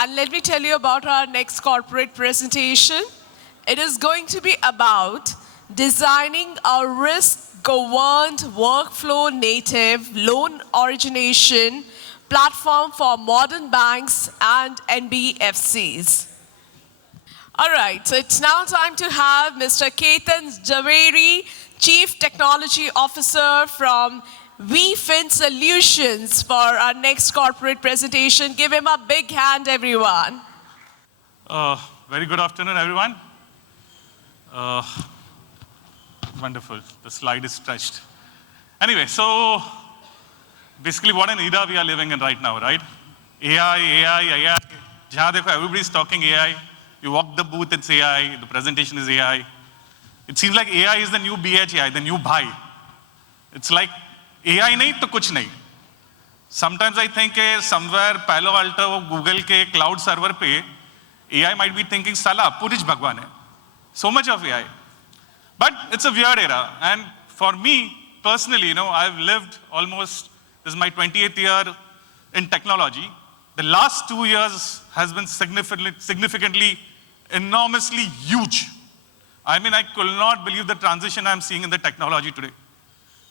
And let me tell you about our next corporate presentation. It is going to be about designing a risk-governed workflow native loan origination platform for modern banks and NBFCs. All right, so it's now time to have Mr. Ketan Zaveri, Chief Technology Officer from Veefin Solutions for our next corporate presentation. Give him a big hand, everyone. Very good afternoon, everyone. Wonderful. The slide is stretched. Anyway, so basically what an era we are living in right now, right? AI. Jahan dekho, everybody's talking AI. You walk the booth, it's AI. The presentation is AI. It seems like AI is the new BHAI, the new bhai. It's like AI nahi to kuch nahi. Sometimes I think somewhere Palo Alto or Google ke cloud server pe AI might be thinking Sala Purish Bhagwan hai. So much of AI. But it's a weird era. And for me personally, I've lived almost, this is my 28th year in technology. The last 2 years has been significantly, enormously huge. I mean, I could not believe the transition I'm seeing in the technology today.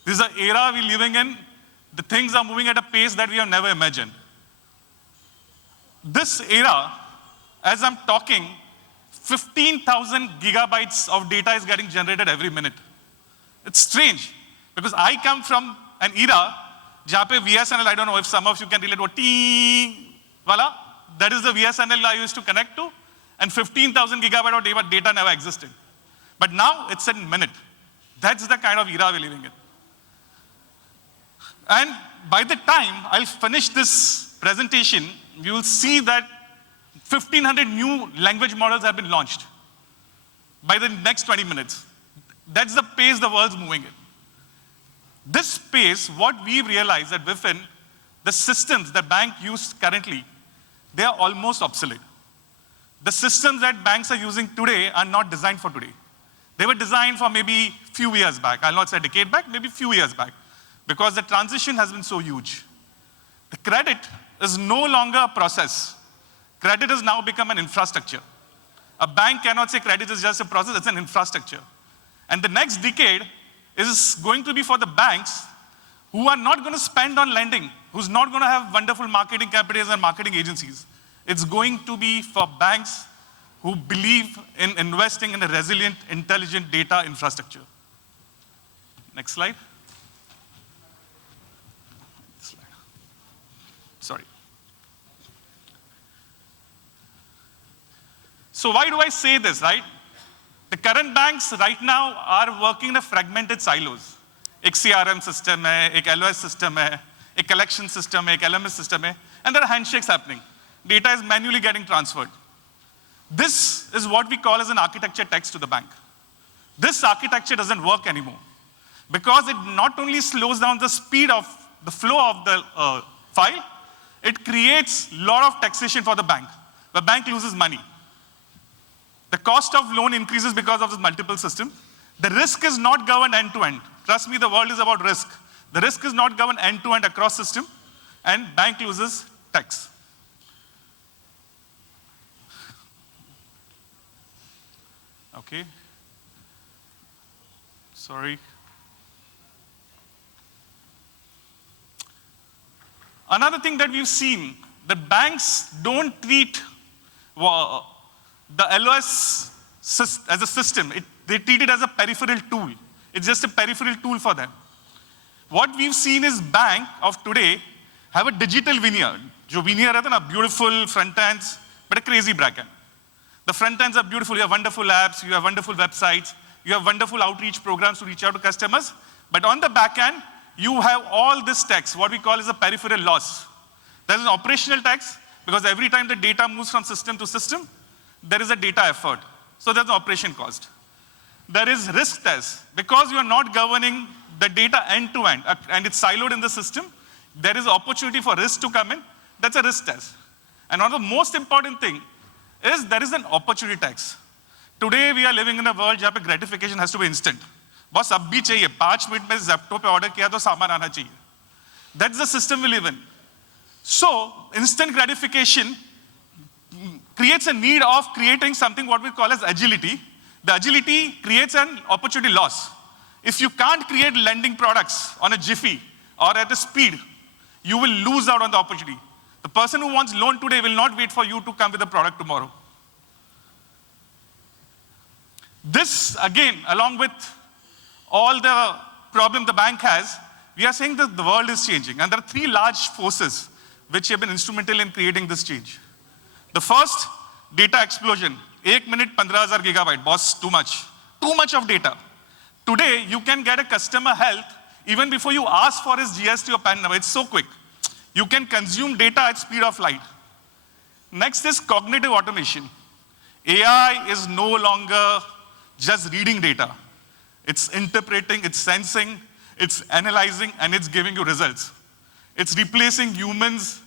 This is an era we're living in. The things are moving at a pace that we have never imagined. This era, as I'm talking, 15,000 gigabytes of data is getting generated every minute. It's strange, because I come from an era, jahan pe VSNL, I don't know if some of you can relate, what wala, that is the VSNL I used to connect to, and 15,000 gigabyte of data never existed. But now it's in minute. That's the kind of era we're living in. And by the time I'll finish this presentation, you will see that 1,500 new language models have been launched by the next 20 minutes. That's the pace the world's moving in. This pace, what we've realized at Veefin, the systems that bank use currently, they are almost obsolete. The systems that banks are using today are not designed for today. They were designed for maybe few years back. I'll not say a decade back, maybe few years back, because the transition has been so huge. The credit is no longer a process. Credit has now become an infrastructure. A bank cannot say credit is just a process, it's an infrastructure. And the next decade is going to be for the banks who are not going to spend on lending, who's not going to have wonderful marketing campaigns and marketing agencies. It's going to be for banks who believe in investing in a resilient, intelligent data infrastructure. Next slide. Sorry. So why do I say this, right? The current banks right now are working in a fragmented silos. एक CRM system है, एक LOS system है, एक collection system है, एक LMS system है, and there are handshakes happening. Data is manually getting transferred. This is what we call as an architecture text to the bank. This architecture doesn't work anymore because it not only slows down the speed of the flow of the file, it creates a lot of taxation for the bank. The bank loses money. The cost of loan increases because of this multiple system. The risk is not governed end-to-end. Trust me, the world is about risk. The risk is not governed end-to-end across system, and bank loses tax. Okay. Sorry. Another thing that we've seen, that banks don't treat the LOS as a system. They treat it as a peripheral tool. It's just a peripheral tool for them. What we've seen is bank of today have a digital veneer. Jo veneer hai na, beautiful front ends, but a crazy back end. The front ends are beautiful. You have wonderful apps, you have wonderful websites, you have wonderful outreach programs to reach out to customers. But on the back end, you have all this tax, what we call as a peripheral loss. There's an operational tax, because every time the data moves from system to system, there is a data effort. So there's an operation cost. There is risk test. Because you are not governing the data end to end, and it's siloed in the system, there is opportunity for risk to come in. That's a risk test. And one of the most important thing is there is an opportunity tax. Today we are living in a world where gratification has to be instant. बस अब भी चाहिए 5 minute में Zepto पे order किया तो सामान आना चाहिए. That's the system we live in. So instant gratification creates a need of creating something what we call as agility. The agility creates an opportunity loss. If you can't create lending products on a jiffy or at a speed, you will lose out on the opportunity. The person who wants loan today will not wait for you to come with a product tomorrow. This, again, along with all the problem the bank has, we are saying that the world is changing. And there are three large forces which have been instrumental in creating this change. The first, data explosion. 1 minute, 15,000 gigabyte. Boss, too much. Too much of data. Today, you can get a customer health even before you ask for his GST or PAN number. It's so quick. You can consume data at speed of light. Next is cognitive automation. AI is no longer just reading data. It's interpreting, it's sensing, it's analyzing, and it's giving you results. It's replacing humans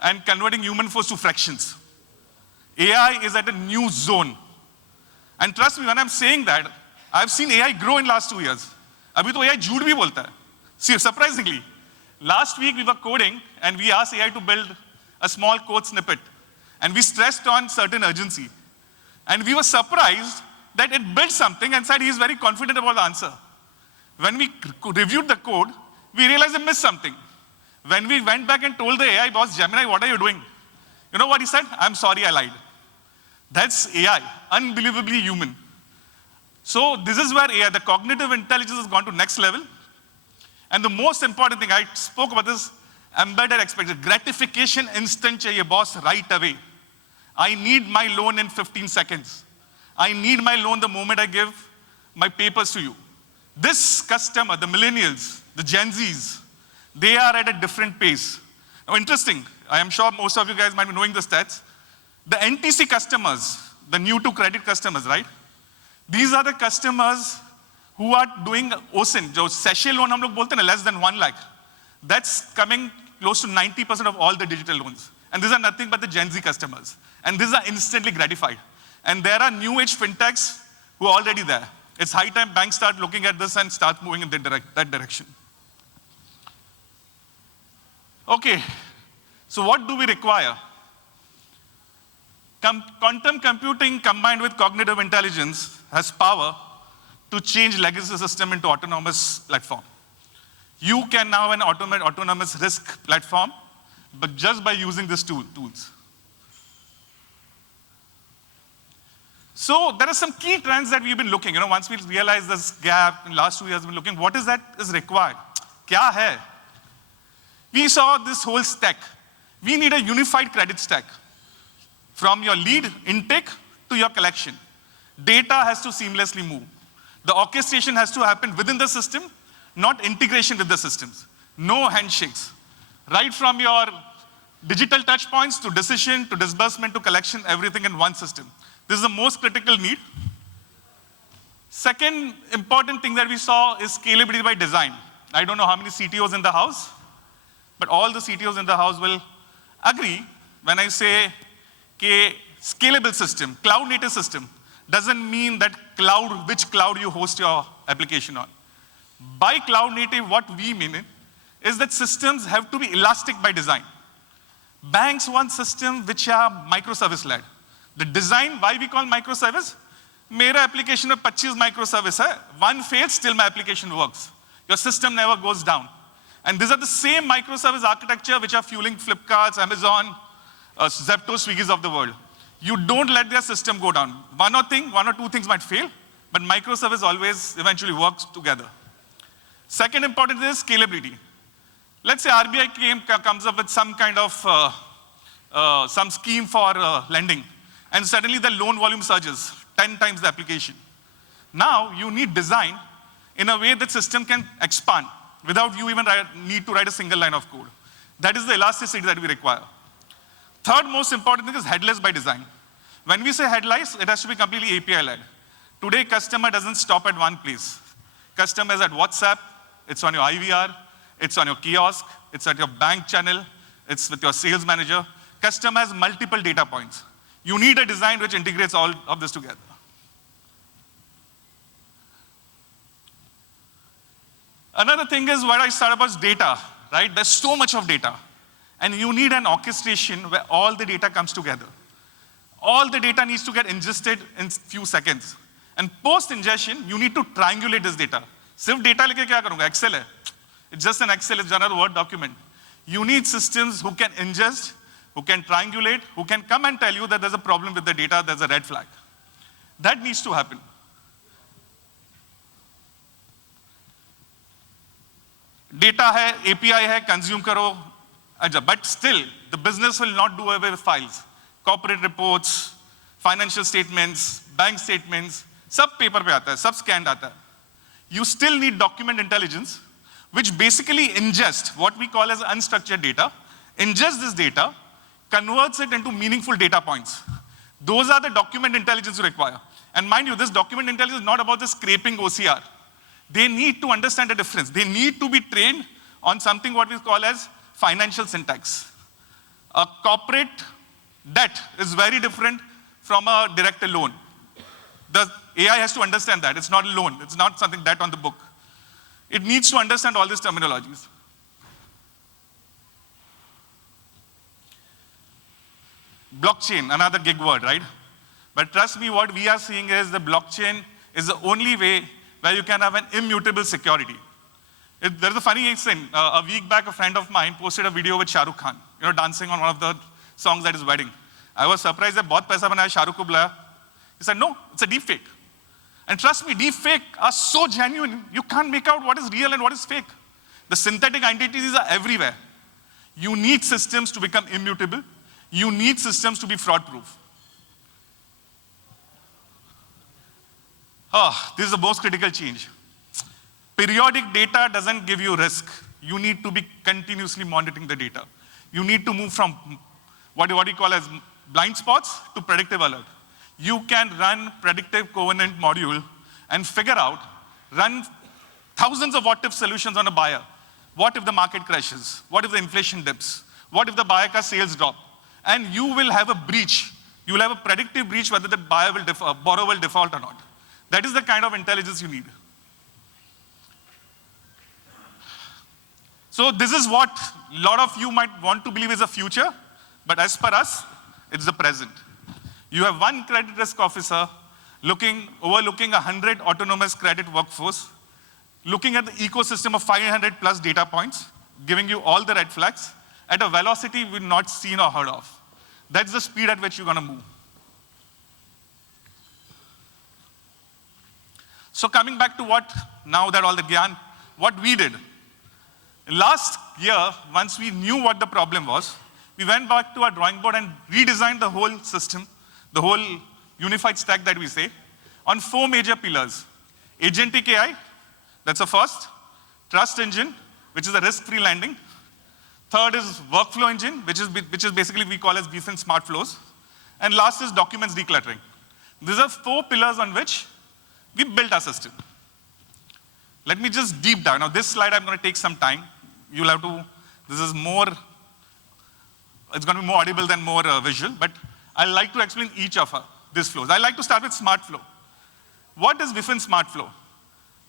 and converting human force to fractions. AI is at a new zone. And trust me, when I'm saying that, I've seen AI grow in last 2 years. Abhi to AI jhoot bhi bolta hai. See, surprisingly, last week we were coding and we asked AI to build a small code snippet. And we stressed on certain urgency. And we were surprised that it built something and said he is very confident about the answer. When we reviewed the code, we realized it missed something. When we went back and told the AI boss, Gemini, what are you doing? You know what he said? I'm sorry, I lied. That's AI, unbelievably human. So this is where AI, the cognitive intelligence has gone to next level. And the most important thing, I spoke about this, embedded expectation. Gratification instant chahiye, boss, right away. I need my loan in 15 seconds. I need my loan the moment I give my papers to you. This customer, the millennials, the Gen Zs, they are at a different pace. Now, interesting, I am sure most of you guys might be knowing the stats. The NTC customers, the new to credit customers, right? These are the customers who are doing OSIN, jo sachet loan hum log bolte na, less than 1 lakh. That's coming close to 90% of all the digital loans. And these are nothing but the Gen Z customers. And these are instantly gratified. And there are new age fintechs who are already there. It's high time banks start looking at this and start moving in that direction. Okay, so what do we require? Quantum computing combined with cognitive intelligence has power to change legacy system into autonomous platform. You can now have an autonomous risk platform, but just by using these tools. So there are some key trends that we've been looking. You know, once we realize this gap in the last 2 years, we've been looking, what is that is required? Kya hai? We saw this whole stack. We need a unified credit stack. From your lead intake to your collection. Data has to seamlessly move. The orchestration has to happen within the system, not integration with the systems. No handshakes. Right from your digital touch points to decision, to disbursement, to collection, everything in one system. This is the most critical need. Second important thing that we saw is scalability by design. I don't know how many CTOs in the house, but all the CTOs in the house will agree when I say scalable system, cloud native system, doesn't mean that which cloud you host your application on. By cloud native, what we mean is that systems have to be elastic by design. Banks want systems which are microservice led. The design, why we call microservice? Mera application में 25 microservice hai. One fails, still my application works. Your system never goes down. And these are the same microservice architecture which are fueling Flipkarts, Amazon, Zepto, Swiggy's of the world. You don't let their system go down. One or two things might fail, but microservice always eventually works together. Second important is scalability. Let's say RBI comes up with some kind of some scheme for lending, and suddenly the loan volume surges 10 times the application. Now you need design in a way that system can expand without you even need to write a single line of code. That is the elasticity that we require. Third most important thing is headless by design. When we say headless, it has to be completely API-led. Today, customer doesn't stop at one place. Customer is at WhatsApp, it's on your IVR, it's on your kiosk, it's at your bank channel, it's with your sales manager. Customer has multiple data points. You need a design which integrates all of this together. Another thing is what I started about is data, right? There's so much of data. And you need an orchestration where all the data comes together. All the data needs to get ingested in few seconds. And post-ingestion, you need to triangulate this data. सिर्फ data लेके क्या करूँगा? Excel है. It's just an Excel, it's another Word document. You need systems who can ingest, who can triangulate, who can come and tell you that there's a problem with the data, there's a red flag. That needs to happen. Data hai, API hai, consume karo, but still, the business will not do away with files. Corporate reports, financial statements, bank statements, सब paper पे आता है, सब scanned आता है. You still need document intelligence, which basically ingest what we call as unstructured data, ingest this data, converts it into meaningful data points. Those are the document intelligence you require. And mind you, this document intelligence is not about just scraping OCR. They need to understand the difference. They need to be trained on something what we call as financial syntax. A corporate debt is very different from a direct loan. The AI has to understand that. It's not a loan. It's not something debt on the book. It needs to understand all these terminologies. Blockchain, another gig word, right? But trust me, what we are seeing is the blockchain is the only way where you can have an immutable security. There's a funny thing. A week back, a friend of mine posted a video with Shah Rukh Khan, dancing on one of the songs at his wedding. I was surprised that बहुत पैसा बनाया Shah Rukh को बुलाया. He said, no, it's a deep fake. And trust me, deep fake are so genuine, you can't make out what is real and what is fake. The synthetic identities are everywhere. You need systems to become immutable. You need systems to be fraud-proof. This is the most critical change. Periodic data doesn't give you risk. You need to be continuously monitoring the data. You need to move from what you call as blind spots to predictive alert. You can run predictive covenant module and figure out, run thousands of what-if solutions on a buyer. What if the market crashes? What if the inflation dips? What if the buyer ka sales drop? And you will have a breach. You will have a predictive breach whether the borrower will default or not. That is the kind of intelligence you need. So this is what a lot of you might want to believe is the future, but as per us, it's the present. You have one credit risk officer overlooking 100 autonomous credit workforce, looking at the ecosystem of 500 plus data points, giving you all the red flags at a velocity we've not seen or heard of. That's the speed at which you're going to move. So coming back to now that all the gyan, what we did. Last year, once we knew what the problem was, we went back to our drawing board and redesigned the whole system, the whole unified stack that we say, on 4 major pillars. Agentic AI, that's the first. Trust engine, which is a risk-free lending. Third is workflow engine, which is basically we call as Veefin smart flows. And last is documents decluttering. These are 4 pillars on which we built our system. Let me just deep dive. Now this slide I'm going to take some time. You'll have to, this is more, it's going to be more audible than more visual, but I like to explain each of these flows. I like to start with smart flow. What is Veefin smart flow?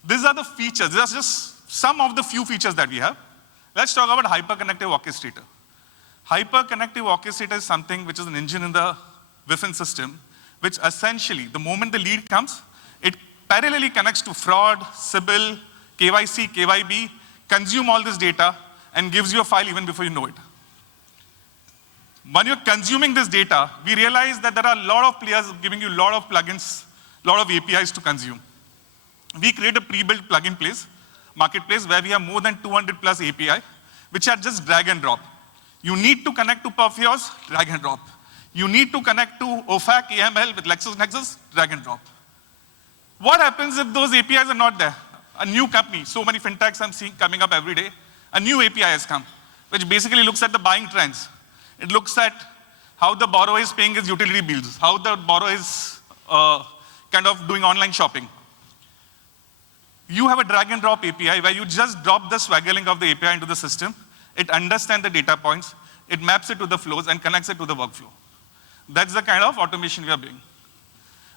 These are the features. These are just some of the few features that we have. Let's talk about hyper-connective orchestrator. Hyper-connective orchestrator is something which is an engine in the Veefin system, which essentially, the moment the lead comes, it parallelly connects to fraud, CIBIL, KYC, KYB, consume all this data, and gives you a file even before you know it. When you're consuming this data, we realize that there are a lot of players giving you a lot of plugins, a lot of APIs to consume. We create a pre-built plugin marketplace where we have more than 200 plus API, which are just drag and drop. You need to connect to Perfios, drag and drop. You need to connect to OFAC, AML with LexisNexis, drag and drop. What happens if those APIs are not there? A new company, so many fintechs I'm seeing coming up every day, a new API has come, which basically looks at the buying trends. It looks at how the borrower is paying his utility bills, how the borrower is kind of doing online shopping. You have a drag and drop API where you just drop the swaggling of the API into the system. It understands the data points, it maps it to the flows and connects it to the workflow. That's the kind of automation we are doing.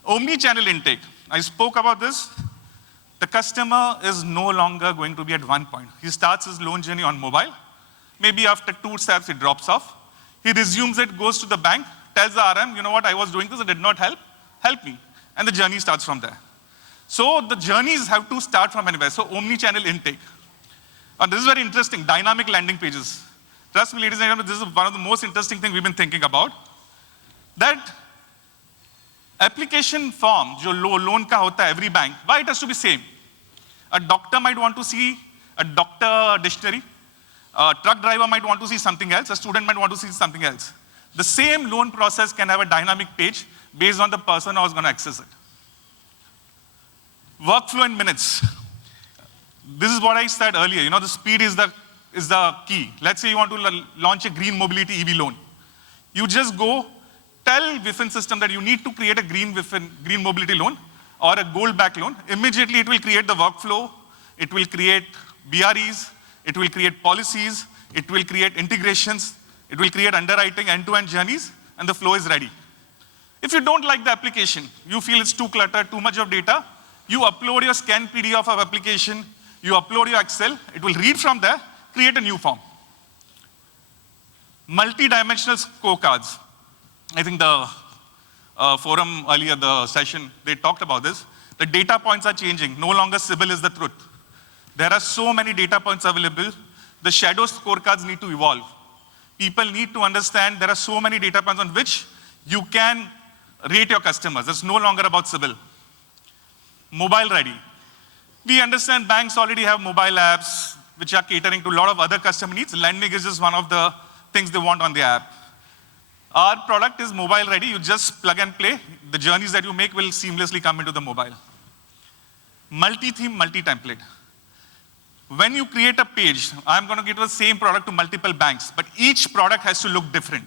Omni-channel intake. I spoke about this. The customer is no longer going to be at one point. He starts his loan journey on mobile. Maybe after 2 steps, it drops off. He resumes it, goes to the bank, tells the RM, you know what, I was doing this, it did not help me. And the journey starts from there. So the journeys have to start from anywhere. So omni-channel intake. And this is very interesting, dynamic landing pages. Trust me, ladies and gentlemen, this is one of the most interesting things we've been thinking about. That application form, jo loan ka hota hai, every bank, why it has to be same? A doctor might want to see a doctor dictionary. A truck driver might want to see something else. A student might want to see something else. The same loan process can have a dynamic page based on the person who is going to access it. Workflow in minutes. This is what I said earlier. You know, the speed is the key. Let's say you want to launch a green mobility EV loan. You just go tell Veefin system that you need to create a green mobility loan or a gold back loan. Immediately it will create the workflow. It will create BREs. It will create policies, it will create integrations, it will create underwriting, end-to-end journeys, and the flow is ready. If you don't like the application, you feel it's too cluttered, too much of data, you upload your scanned PDF of application, you upload your Excel, it will read from there, create a new form. Multi-dimensional scorecards. I think the forum earlier, the session, they talked about this. The data points are changing. No longer 𝐶IBIL is the truth. There are so many data points available. The shadow scorecards need to evolve. People need to understand there are so many data points on which you can rate your customers. It's no longer about 𝐶IBIL. Mobile ready. We understand banks already have mobile apps which are catering to a lot of other customer needs. Lending is just one of the things they want on the app. Our product is mobile ready. You just plug and play. The journeys that you make will seamlessly come into the mobile. Multi-theme, multi-template. When you create a page, I'm going to give the same product to multiple banks, but each product has to look different.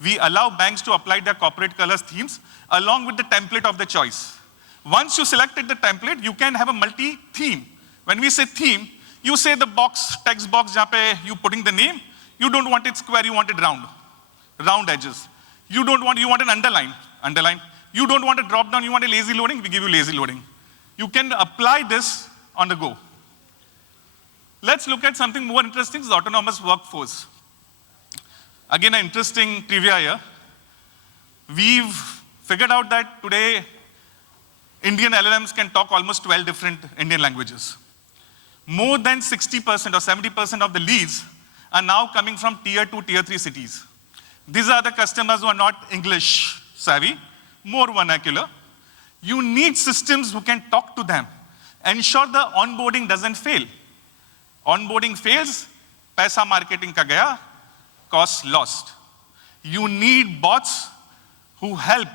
We allow banks to apply their corporate colors themes along with the template of the choice. Once you selected the template, you can have a multi-theme. When we say theme, you say the box, text box, jahan pe you putting the name, you don't want it square, you want it round edges. You want an underline. You don't want a drop down, you want a lazy loading, we give you lazy loading. You can apply this on the go. Let's look at something more interesting, is autonomous workforce. Again, an interesting trivia here. We've figured out that today, Indian LLMs can talk almost 12 different Indian languages. More than 60% or 70% of the leads are now coming from tier 2, tier 3 cities. These are the customers who are not English savvy, more vernacular. You need systems who can talk to them. Ensure the onboarding doesn't fail. Onboarding fails, paisa marketing ka gaya, cost lost. You need bots who help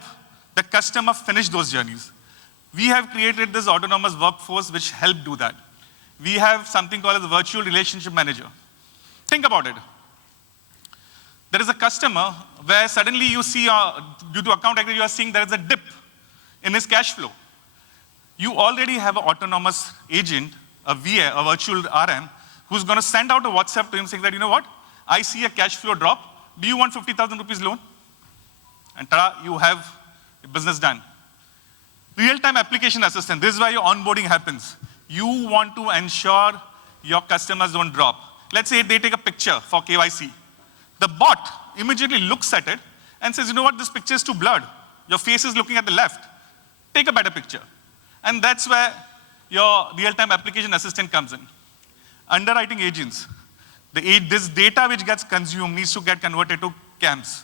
the customer finish those journeys. We have created this autonomous workforce which help do that. We have something called as a virtual relationship manager. Think about it. There is a customer where suddenly you see, due to account activity, you are seeing there is a dip in his cash flow. You already have an autonomous agent, a VA, a virtual RM, who's going to send out a WhatsApp to him saying that, you know what, I see a cash flow drop. Do you want 50,000 rupees loan? And tada, you have a business done. Real-time application assistant. This is why your onboarding happens. You want to ensure your customers don't drop. Let's say they take a picture for KYC. The bot immediately looks at it and says, you know what, this picture is too blurred. Your face is looking at the left. Take a better picture. And that's where your real-time application assistant comes in. Underwriting agents. This data which gets consumed needs to get converted to CAMs.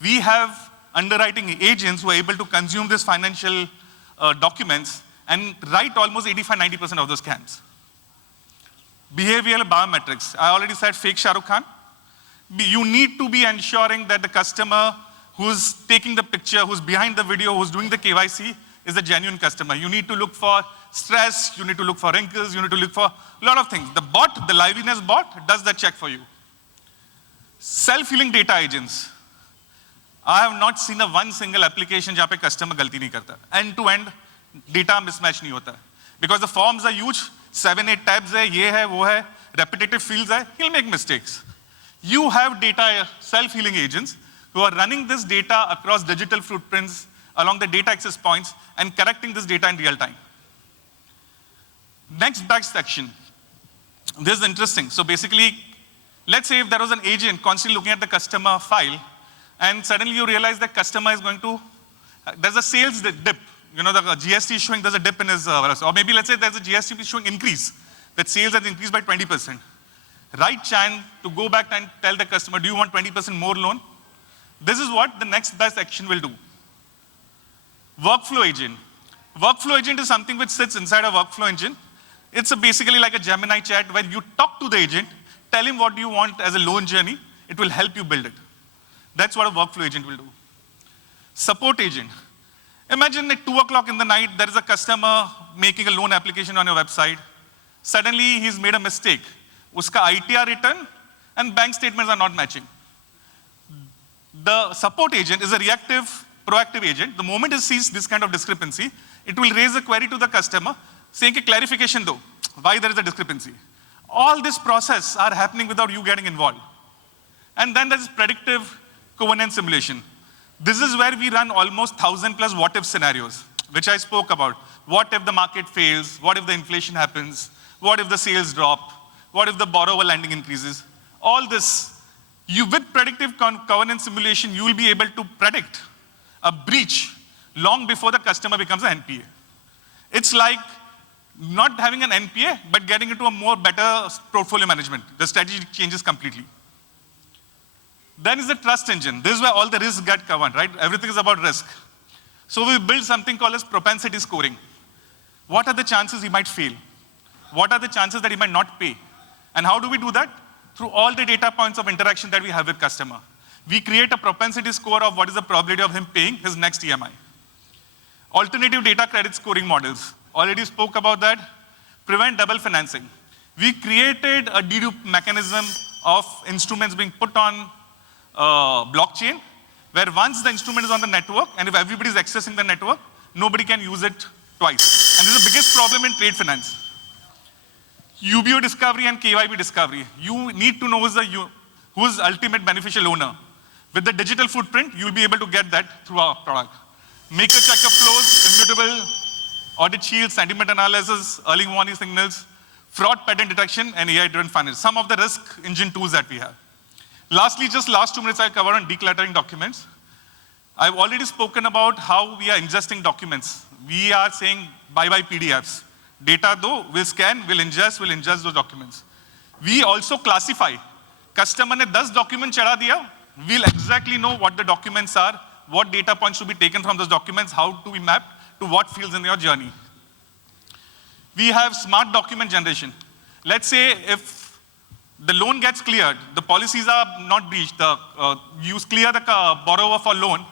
We have underwriting agents who are able to consume this financial documents and write almost 85-90% of those CAMs. Behavioral biometrics. I already said fake Shah Rukh Khan. You need to be ensuring that the customer who's taking the picture, who's behind the video, who's doing the KYC is a genuine customer. You need to look for stress, you need to look for wrinkles, you need to look for a lot of things. The bot, the liveliness bot, does that check for you. Self-healing data agents. I have not seen one single application where a customer galti nahi karta. End-to-end data mismatch nahi hota. Because the forms are huge, 7-8 tabs hai, ye hai, wo hai, repetitive fields hai, he'll make mistakes. You have data self-healing agents who are running this data across digital footprints along the data access points and correcting this data in real time. Next back section. This is interesting. So basically, let's say if there was an agent constantly looking at the customer file, and suddenly you realize that customer is going to, there's a sales dip. You know, the GST is showing there's a dip in his, or maybe let's say there's a GST is showing increase, that sales has increased by 20%. Right chance to go back and tell the customer, do you want 20% more loan? This is what the next best action will do. Workflow agent. Workflow agent is something which sits inside a workflow engine. It's basically like a Gemini chat where you talk to the agent, tell him what you want as a loan journey. It will help you build it. That's what a workflow agent will do. Support agent. Imagine at 2 o'clock in the night, there is a customer making a loan application on your website. Suddenly, he's made a mistake. Uska ITR return and bank statements are not matching. The support agent is a reactive, proactive agent. The moment it sees this kind of discrepancy, it will raise a query to the customer saying a clarification though, why there is a discrepancy. All this process are happening without you getting involved. And then there's predictive covenant simulation. This is where we run almost 1,000+ what-if scenarios, which I spoke about. What if the market fails? What if the inflation happens? What if the sales drop? What if the borrower lending increases? All this, with predictive covenant simulation, you will be able to predict a breach long before the customer becomes an NPA. It's like not having an NPA, but getting into a more better portfolio management. The strategy changes completely. Then is the trust engine. This is where all the risks get covered, right? Everything is about risk. So we build something called as propensity scoring. What are the chances he might fail? What are the chances that he might not pay? And how do we do that? Through all the data points of interaction that we have with customer. We create a propensity score of what is the probability of him paying his next EMI. Alternative data credit scoring models. Already spoke about that. Prevent double financing. We created a dedupe mechanism of instruments being put on blockchain, where once the instrument is on the network, and if everybody is accessing the network, nobody can use it twice. And this is the biggest problem in trade finance. UBO discovery and KYB discovery. You need to know who is the ultimate beneficial owner. With the digital footprint, you'll be able to get that through our product. Make a check of flows, immutable, audit shield, sentiment analysis, early warning signals, fraud pattern detection, and AI-driven finance. Some of the risk engine tools that we have. Lastly, just last 2 minutes I'll cover on decluttering documents. I've already spoken about how we are ingesting documents. We are saying bye-bye PDFs. Data though, will scan, will ingest those documents. We also classify. Customer ne 10 documents chada diya, we'll exactly know what the documents are, what data points should be taken from those documents, how to be mapped to what fields in your journey. We have smart document generation. Let's say if the loan gets cleared, the policies are not breached, you clear the borrower for loan,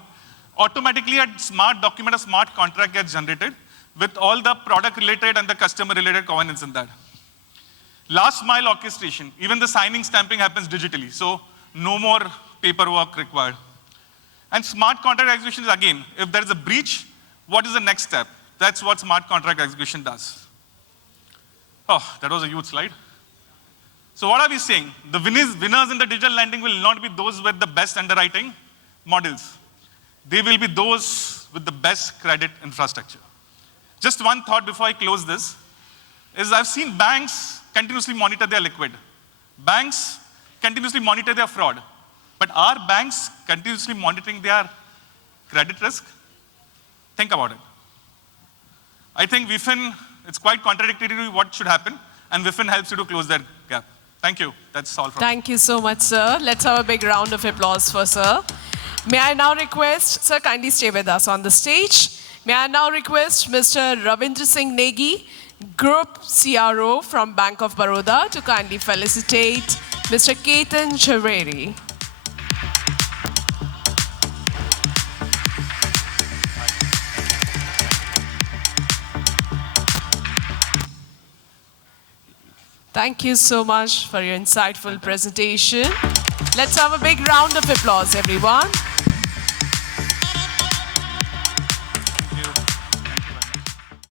automatically a smart document, a smart contract gets generated with all the product related and the customer related covenants in that. Last mile orchestration, even the signing stamping happens digitally, so no more paperwork required. And smart contract execution is again, if there is a breach, what is the next step? That's what smart contract execution does. Oh, that was a huge slide. So what are we saying? The winners in the digital lending will not be those with the best underwriting models. They will be those with the best credit infrastructure. Just one thought before I close this, is I've seen banks continuously monitor their liquid. Banks continuously monitor their fraud. But are banks continuously monitoring their credit risk? Think about it. I think Veefin, it's quite contradictory to what should happen, and Veefin helps you to close that gap. Thank you. That's all from me. Thank you so much, sir. Let's have a big round of applause for sir. May I now request, sir, kindly stay with us on the stage. May I now request Mr. Ravindra Singh Negi, Group CRO from Bank of Baroda, to kindly felicitate Mr. Ketan Zaveri. Thank you so much for your insightful presentation. Let's have a big round of applause, everyone.